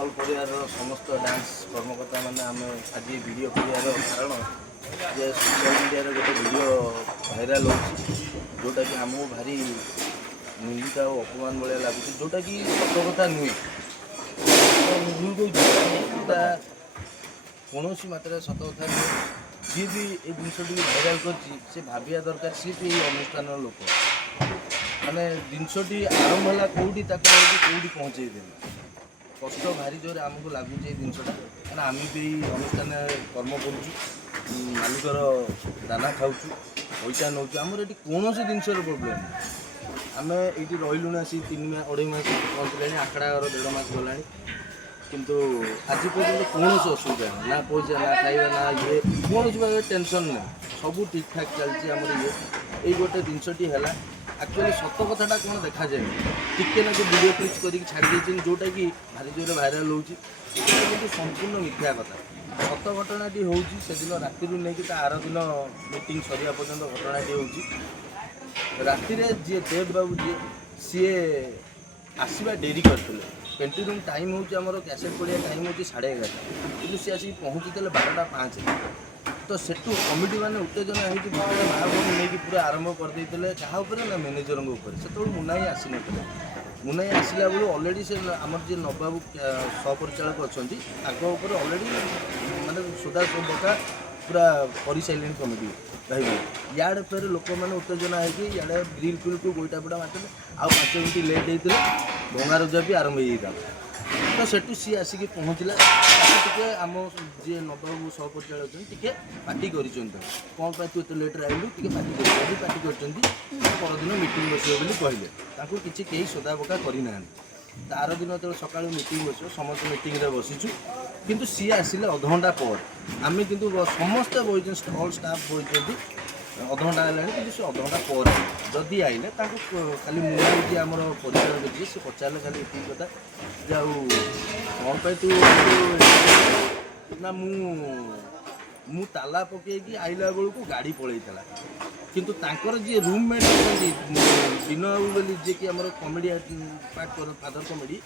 All ପରିବାର ସମସ୍ତ dance କର୍ମକର୍ତ୍ତା ମାନେ ଆମେ ଆଜି ଭିଡ଼ିଓ କରିବାର କାରଣ ଯେ ସୋସିଆଲ ମିଡ଼ିଆରେ ଗୋଟେ ଭିଡ଼ିଓ ଭାଇରାଲ୍ ହେଉଛି ଯେଉଁଟାକି ଆମକୁ ଭାରି ନିନ୍ଦିତ ଆଉ ଅପମାନ ଭଳିଆ ଲାଗୁଛି, ଯେଉଁଟାକି ସତ କଥା ନୁହେଁ। ଭୁଲ କହୁଛି ଯେଉଁଟା କୌଣସି ମାତ୍ରାରେ ସତ କଥା ନୁହେଁ। ଯିଏ ବି ଏ ଜିନିଷଟିକୁ ଭାଇରାଲ୍ କରିଛି ସେ ଭାବିବା ଦରକାର ସିଏ ବି ଏଇ ଅନୁଷ୍ଠାନର ଲୋକ। ମାନେ ଜିନିଷଟି ଆରମ୍ଭ ହେଲା କେଉଁଠି ତାକୁ ନେଇକି କେଉଁଠି ପହଞ୍ଚେଇ ଦେଲେ। କଷ୍ଟ ଭାରି ଜୋରେ ଆମକୁ ଲାଗୁଛି ଏଇ ଜିନିଷଟା, କାରଣ ଆମେ ବି ଏଇ ଅନୁଷ୍ଠାନରେ କର୍ମ କରୁଛୁ, ମାଲିକର ଦାନା ଖାଉଛୁ, ପଇସା ନେଉଛୁ। ଆମର ଏଠି କୌଣସି ଜିନିଷର ପ୍ରୋବ୍ଲେମ୍ ନାହିଁ। ଆମେ ଏଇଠି ରହିଲୁଣି ଆସି 3-2.5 ମାସ ପହଞ୍ଚିଲାଣି, ଆଖଡ଼ା ଘର 1.5 ମାସ ଗଲାଣି, କିନ୍ତୁ ଆଜି ପର୍ଯ୍ୟନ୍ତ କୌଣସି ଅସୁବିଧା ନାହିଁ। ନା ପଇସା, ନା ଖାଇବା, ନା ଇଏ, କୌଣସି ଭାବରେ ଟେନସନ୍ ନାହିଁ। ସବୁ ଠିକ୍ଠାକ୍ ଚାଲିଛି ଆମର ଇଏ। ଏଇ ଗୋଟେ ଜିନିଷଟି ହେଲା ଆକ୍ଚୁଆଲି ସତ କଥାଟା କ'ଣ ଦେଖାଯାଏନି, ଟିକେ ନାକୁ ଭିଡ଼ିଓ କ୍ଲିପ୍ କରିକି ଛାଡ଼ି ଦେଇଛନ୍ତି ଯେଉଁଟାକି ଭାରି ଜୋରେ ଭାଇରାଲ୍ ହେଉଛି। ସେଇଟା କିନ୍ତୁ ସମ୍ପୂର୍ଣ୍ଣ ମିଥ୍ୟା କଥା। ସତ ଘଟଣାଟି ହେଉଛି ସେଦିନ ରାତିରୁ ନେଇକି ତା ଆର ଦିନ ମିଟିଂ ସରିବା ପର୍ଯ୍ୟନ୍ତ ଘଟଣାଟି ହେଉଛି। ରାତିରେ ଯିଏ ଦେବ ବାବୁ ସିଏ ଆସିବା ଡେରି କରିଥିଲେ। ପେଣ୍ଟି ରୁମ୍ ଟାଇମ୍ ହେଉଛି ଆମର କ୍ୟାସେଟ୍ ପଡ଼ିଆ ଟାଇମ୍ ହେଉଛି 11:30, କିନ୍ତୁ ସିଏ ଆସିକି ପହଞ୍ଚିଥିଲେ 12:05। ତ ସେଠୁ କମିଟି ମାନେ ଉତ୍ତେଜନା ହେଇକି ଭିତରେ ମାଆବଙ୍କୁ ନେଇକି ପୁରା ଆରମ୍ଭ କରିଦେଇଥିଲେ। କାହା ଉପରେ ନା ମ୍ୟାନେଜରଙ୍କ ଉପରେ। ସେତେବେଳେ ମୁନାଇ ଆସିନଥିଲେ। ମୁନାଇ ଆସିଲା ବେଳୁ ଅଲରେଡ଼ି ସେ ଆମର ଯିଏ ନବାବୁ ସହପରିଚାଳକ ଅଛନ୍ତି ତାଙ୍କ ଉପରେ ଅଲରେଡ଼ି ମାନେ ସୋଦା ପୁରା କରିସାରିଲେଣି କମିଟି ଭାଇ। ଇଆଡ଼େ ଫେରେ ଲୋକମାନେ ଉତ୍ତେଜନା ହେଇକି ଇଆଡ଼େ ଗ୍ରିଲ୍ ଫିଲ୍କୁ ଗୋଇଠା ପିଟା ମାରିଥିଲେ। ଆଉ 5 ମିନିଟ୍ ଲେଟ୍ ହେଇଥିଲେ ଭଙ୍ଗାରୁଜା ବି ଆରମ୍ଭ ହେଇଯାଇଥାନ୍ତା। ତ ସେଠୁ ସିଏ ଆସିକି ପହଞ୍ଚିଲା। ତାକୁ ଟିକେ ଆମ ଯିଏ ନବାବୁ ସହପରିଚାଳକ ଅଛନ୍ତି ଟିକେ ପାର୍ଟି କରିଛନ୍ତି। କ'ଣ ପାଇଁ ତୁ ଏତେ ଲେଟ୍ରେ ଆଇଲୁ, ଟିକେ ପାର୍ଟି କରିଛନ୍ତି। ପାର୍ଟି କରିଛନ୍ତି ପରଦିନ ମିଟିଂ ବସିବ ବୋଲି କହିଲେ। ତାଙ୍କୁ କିଛି କେହି ସୋଦାପକା କରିନାହାନ୍ତି। ତା ଆର ଦିନ ଯେତେବେଳେ ସକାଳୁ ମିଟିଂ ବସିବ ସମସ୍ତେ ମିଟିଂରେ ବସିଛୁ, କିନ୍ତୁ ସିଏ ଆସିଲେ ଅଧଘଣ୍ଟା ପରେ। ଆମେ କିନ୍ତୁ ସମସ୍ତେ ବସିଛନ୍ତି, ଅଲ୍ ଷ୍ଟାଫ୍ ବସିଛନ୍ତି, ଅଧଘଣ୍ଟା ହେଲାଣି, କିନ୍ତୁ ସେ ଅଧଘଣ୍ଟା ପରେ ଯଦି ଆଇଲେ ତାଙ୍କୁ ଖାଲି ମୁନାଇ ଯିଏ ଆମର ପରିଚାଳକ ଯିଏ ସେ ପଚାରିଲେ ଖାଲି ଏତିକି କଥା ଯେ ଆଉ କ'ଣ ପାଇଁ ତୁ ନା ମୁଁ ତାଲା ପକେଇକି ଆଇଲା ବେଳକୁ ଗାଡ଼ି ପଳେଇଥିଲା। କିନ୍ତୁ ତାଙ୍କର ଯିଏ ରୁମ୍ମେଟ୍ ଅଛନ୍ତି ବିନୟ ବୋଲି ଯିଏକି ଆମର କମେଡ଼ି ପାର୍ଟ ଫାଦର କମେଡ଼ି,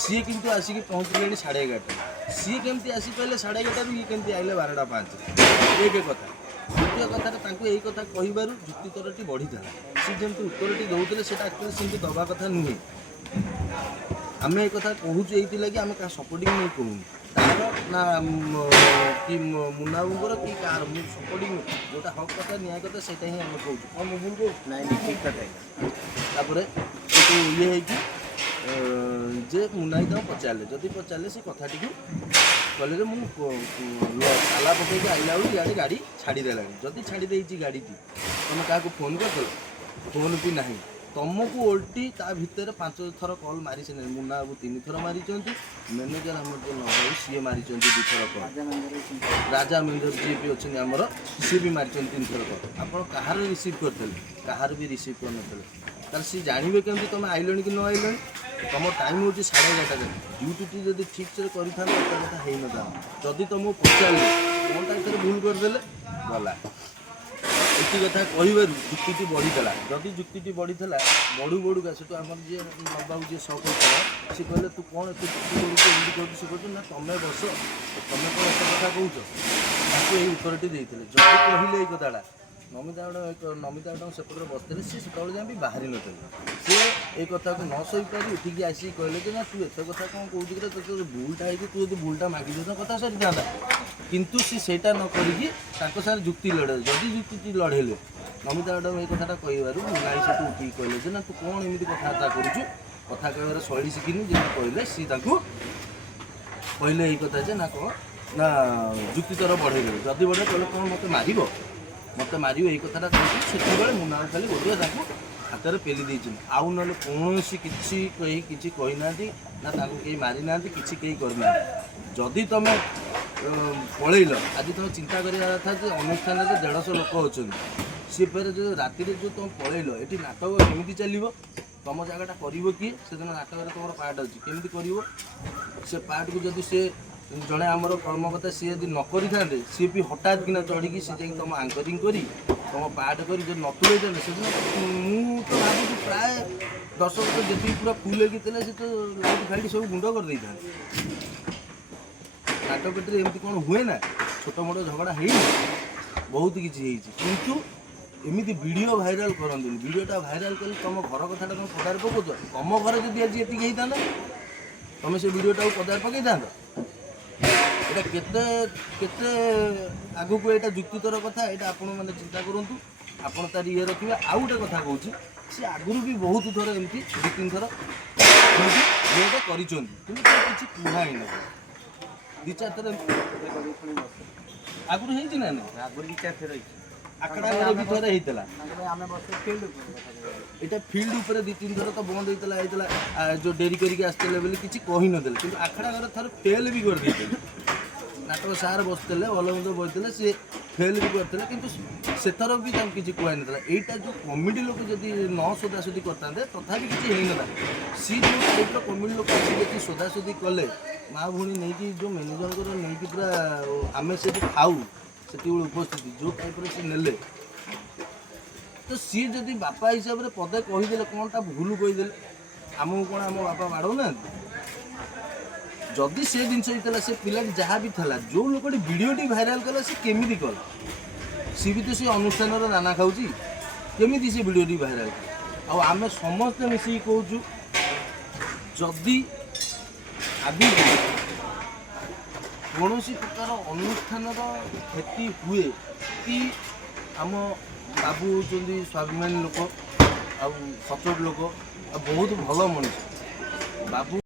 ସିଏ କିନ୍ତୁ ଆସିକି ପହଞ୍ଚିଲେଣି 11:30। ସିଏ କେମିତି ଆସିପାରିଲେ 11:30ରୁ, ଇଏ କେମିତି ଆଇଲେ 12:05? ଏକ କଥା। ଦ୍ୱିତୀୟ କଥାରେ ତାଙ୍କୁ ଏଇ କଥା କହିବାରୁ ଯୁକ୍ତିତରଟି ବଢ଼ିଥିଲା। ସିଏ ଯେମିତି ଉତ୍ତରଟି ଦେଉଥିଲେ ସେଇଟା ଆକ୍ଚୁଆଲି ସେମିତି ଦେବା କଥା ନୁହେଁ। ଆମେ ଏ କଥା କହୁଛୁ ଏଇଥିଲାଗି ଆମେ କାହା ସପୋର୍ଟିଂ ନେଇ କହୁନୁ, ତାର ନା କି ମୁନାବୁଙ୍କର କି କାହାର। ମୁଁ ସପୋର୍ଟିଂ ଯେଉଁଟା ହକ୍ କଥା ନ୍ୟାୟ କଥା ସେଇଟା ହିଁ ଆମେ କହୁଛୁ। କ'ଣ ମୁଁ ଭୁଲ କହୁଛୁ? ନାଇଁ ଠିକ୍ କଥା। ତାପରେ ସେଠୁ ଇଏ ହେଇକି ଯେ ମୁନାଇ ତାଙ୍କୁ ପଚାରିଲେ, ଯଦି ପଚାରିଲେ ସେ କଥାଟିକୁ କହିଲେ ଯେ ମୁଁ ତାଲା ପକେଇକି ଆଇଲା ବେଳକୁ ଇଆଡ଼େ ଗାଡ଼ି ଛାଡ଼ିଦେଲାଣି। ଯଦି ଛାଡ଼ି ଦେଇଛି ଗାଡ଼ିଟି, ତୁମେ କାହାକୁ ଫୋନ୍ କରିଦେଲ? ଫୋନ୍ ବି ନାହିଁ। ତୁମକୁ ଓଲଟି ତା ଭିତରେ 5 ଥର କଲ୍ ମାରିଛନ୍ତି। ମୁନା ବାବୁ 3 ଥର ମାରିଛନ୍ତି। ମ୍ୟାନେଜର ଆମର ଯେଉଁ ନବାବୁ ସିଏ ମାରିଛନ୍ତି 2 ଥର କଲ୍। ରାଜା ମ୍ୟାନେଜର ଯିଏ ବି ଅଛନ୍ତି ଆମର ସିଏ ବି ମାରିଛନ୍ତି 3 ଥର କଲ୍। ଆପଣ କାହାର ରିସିଭ୍ କରିଥିଲେ? କାହାର ବି ରିସିଭ୍ କରିନଥିଲେ। ତାହେଲେ ସିଏ ଜାଣିବେ କେମିତି ତୁମେ ଆଇଲଣି କି ନ ଆଇଲଣି? ତୁମ ଟାଇମ୍ ହେଉଛି 11:30। ଡ୍ୟୁଟିଟି ଯଦି ଠିକ୍ସେ କରିଥାନ୍ତ ଏତେ କଥା ହେଇନଥାନ୍ତା। ଯଦି ତୁମକୁ ପଚାରିଲେ କ'ଣଟା ଏଥିରେ ଭୁଲ କରିଦେଲେ ଗଲା। ଏତି କଥା କହିବାରୁ ଯୁକ୍ତିଟି ବଢ଼ିଥିଲା। ଯଦି ଯୁକ୍ତିଟି ବଢ଼ିଥିଲା ବଢ଼ୁକା ସେଠୁ ଆମର ଯିଏ ନବାବୁ ଯିଏ ସହପରିଚାଳକ ସିଏ କହିଲେ ତୁ କ'ଣ ଏତେ ଯୁକ୍ତି କରୁଛୁ, ଏମିତି କରୁଛୁ, ସେ କରୁଛୁ ନା ତୁମେ ବସ, ତୁମେ କ'ଣ ଏତେ କଥା କହୁଛ? ତାଙ୍କୁ ଏଇ ଉତ୍ତରଟି ଦେଇଥିଲେ। ଯଦି କହିଲେ ଏଇ କଥାଟା ନମିତା ମ୍ୟାଡ଼ାମ ସେପଟରେ ବସିଥିଲେ, ସିଏ ସେତେବେଳେ ଯାଏଁ ବି ବାହାରି ନଥିଲେ। ସିଏ ଏଇ କଥାକୁ ନ ସହିପାରି ଉଠିକି ଆସିକି କହିଲେ ଯେ ନା ତୁ ଏତେ କଥା କ'ଣ କହୁଛୁ କି, ତୋର ଭୁଲଟା ହେଇକି ତୁ ଯଦି ଭୁଲଟା ମାଗି ଦେଉଛ କଥା ସରିଥାନ୍ତା। କିନ୍ତୁ ସେ ସେଇଟା ନ କରିକି ତାଙ୍କ ସାଙ୍ଗରେ ଯୁକ୍ତି ଲଢ଼େଇଲେ। ଯଦି ଯୁକ୍ତି ଲଢ଼େଇଲେ ନମିତା ମ୍ୟାଡ଼ାମ ଏଇ କଥାଟା କହିବାରୁ ମୁନାଇ ସେଠୁ ଉଠିକି କହିଲେ ଯେ ନା ତୁ କ'ଣ ଏମିତି କଥାବାର୍ତ୍ତା କରୁଛୁ, କଥା କହିବାର ଶୈଳୀ ଶିଖିନି। ଯେମିତି କହିଲେ ସିଏ ତାଙ୍କୁ କହିଲେ ଏଇ କଥା ଯେ ନା କ'ଣ ନା ଯୁକ୍ତିତର ବଢ଼େଇଲେ। ଯଦି ବଢ଼େଇ କହିଲେ କ'ଣ ମୋତେ ମାରିବ ଏଇ କଥାଟା କହିଛି। ସେତେବେଳେ ମୁନା ଖାଲି ଗୋଟିଏ ତାଙ୍କୁ ହାତରେ ପେଲି ଦେଇଛନ୍ତି। ଆଉ ନହେଲେ କୌଣସି କିଛି କହିନାହାନ୍ତି, ନା ତାଙ୍କୁ କେହି ମାରିନାହାନ୍ତି, କିଛି କେହି କରିନାହାନ୍ତି। ଯଦି ତୁମେ ପଳେଇଲ, ଆଜି ତୁମେ ଚିନ୍ତା କରିବା କଥା ଯେ ଅନୁଷ୍ଠାନରେ 150 ଲୋକ ଅଛନ୍ତି। ସିଏ ଫେରେ ଯେଉଁ ରାତିରେ ଯେଉଁ ତୁମେ ପଳେଇଲ, ଏଠି ନାଟକ କେମିତି ଚାଲିବ? ତୁମ ଜାଗାଟା କରିବ କିଏ? ସେଦିନ ନାଟକରେ ତୁମର ପାର୍ଟ ଅଛି, କେମିତି କରିବ? ସେ ପାର୍ଟକୁ ଯଦି ସେ ଜଣେ ଆମର କର୍ମକର୍ତ୍ତା ସିଏ ଯଦି ନ କରିଥାନ୍ତେ, ସିଏ ବି ହଠାତ୍ କିନା ଚଢ଼ିକି ସେ ଯାଇକି ତୁମ ଆଙ୍କରିଂ କରି ତୁମ ପାର୍ଟ କରି ଯଦି ନ ତୁଳେଇଥାନ୍ତେ, ସେଦିନ ମୁଁ ତ ଭାବୁଛି ପ୍ରାୟ दर्शक तो जी पूरा फुल होते से तो लाइट फाइट सब गुंड कर दे था नाटक एमती कौन हुए ना छोट मोट झगड़ा है बहुत किसी किंतु एमती वीडियो भाइराल करते वीडियोटा भाइराल कल तुम घर कथा तुम पदार पकाच तुम घर जब आज ये होता तुम से वीडियोटा पदार पकई था এটা কেতে কেতে আগুক এটা যুক্তিতর কথা এটা আপন মানে চিন্তা করন্তু আপন তার ইয়ে রাখবে আউ গোটে কথা কହୁছি সে আগুরু বি বহুত থর এমতি দুই তিন থর এটা করিছন্তি কিন্তু কিছু কুহা হি না দুই চার থর আগুরু হেইছি না না আগুরু দুই চার থর হেইছি আখড়া ঘরে বি থর হেইতলা ଆମେ বসে ফিল্ড এটা ফিল্ড উপরে দুই তিন থর তো বন্ধ হইতলা হইতলা जो डेरी करिके आस्ते बोली किसी कही नदेले किंतु आखड़ा घर थर फेल भी कर देते नाटक सार बसते भल मत बसते सी फेल भी करते कि से थर भी किसी कह ना यहाँ जो कमिटी लोक जब न सोदासोदी करते तथापि किसी होना सी जो टाइप कमिटी लोक आसिक सोदासोदी कले माँ भूणी नहीं जो मैनेजर नहीं पूरा आम से खाऊ से उपस्थिति जो टाइप से नेले तो सी जदि बापा हिसाब से पदे कहीदे कौनटा भूल कहीदे आमको कौन आम बापा बाड़ना जदि से जिन से पिला जहाँ भी था जो लोक वीडियोटी भाइराल कला सी केमी कला सी भी तो सी अनुष्ठान नाना खाऊँगी केमी से वीडियोटी भाइराल कला आम समस्ते मिसिक कहूँ जदि आदि कौन प्रकार अनुष्ठान क्षति हुए कि आम बाबू होती स्वाभिमानी लोक आ सचोट लोक बहुत भल मनुष्य बाबू